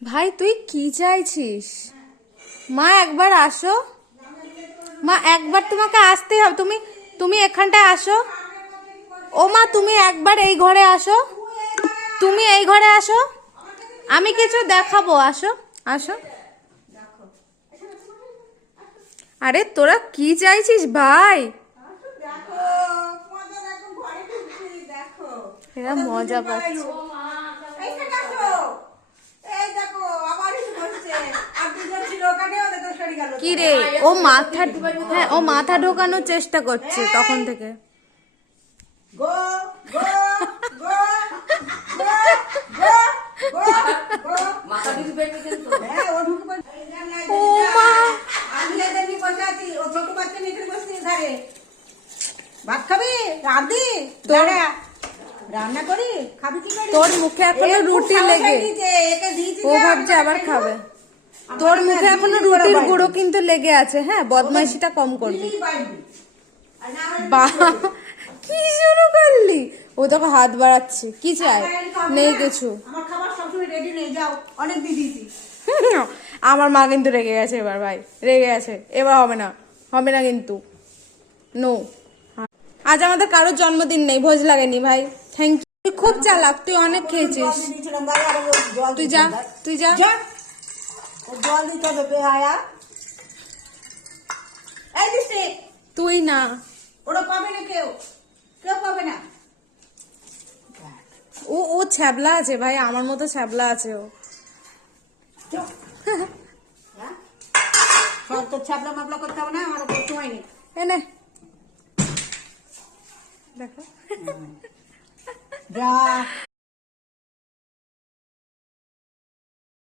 ভাই তুই কি চাইছিস? মা একবার আসো, মা একবার তোমাকে আসতেই হবে। তুমি তুমি এখানটায় আসো। ও মা তুমি একবার এই ঘরে আসো, তুমি এই ঘরে আসো, আমি কিছু দেখাবো, আসো আসো। আরে তোরা কি চাইছিস ভাই? এরা মজা পাচ্ছে। কি রে, ও মাথা, হ্যাঁ ও মাথা ঢোকানোর চেষ্টা করছে তখন থেকে। ও মা ভাত খাবি? রান্না করি, খাবি কি করে? তোর মুখে এখনো রুটি লেগে, ও ভাবছে আবার খাবে। তোর মুখে এখনো রুটির গুঁড়ো কিন্তু লেগে আছে। হ্যাঁ বদমাইশিটা কম করবি। বাহ কি শুরু করলি? ও তোকে হাত বাড়াচ্ছে। কি চাই? নেই কিছু। আমার খাবার সবসময় রেডি নেই, যাও অনেক দিয়ে দিয়েছি। আমার মা কিন্তু রেগে গেছে এবার ভাই, রেগে গেছে এবার। হবে না, হবে না কিন্তু। নো, আজ আমাদের কারোর জন্মদিন নেই, ভোজ লাগেনি ভাই। Thank you. তুই খুব চালাক, তুই অনেক খেয়েছিস। তুই যা, তুই যা। জল দিতে হবে আয়া। এই দিছি, তুই না, ওরা পাবে না, কেউ কেউ পাবে না। ও ও ছ্যাবলা আছে ভাই, আমার মতো ছ্যাবলা আছে ও। তোর ছাপলা মাপলা করতে হবে না, আমার ওপর সময় নেই। এনে দেখো যা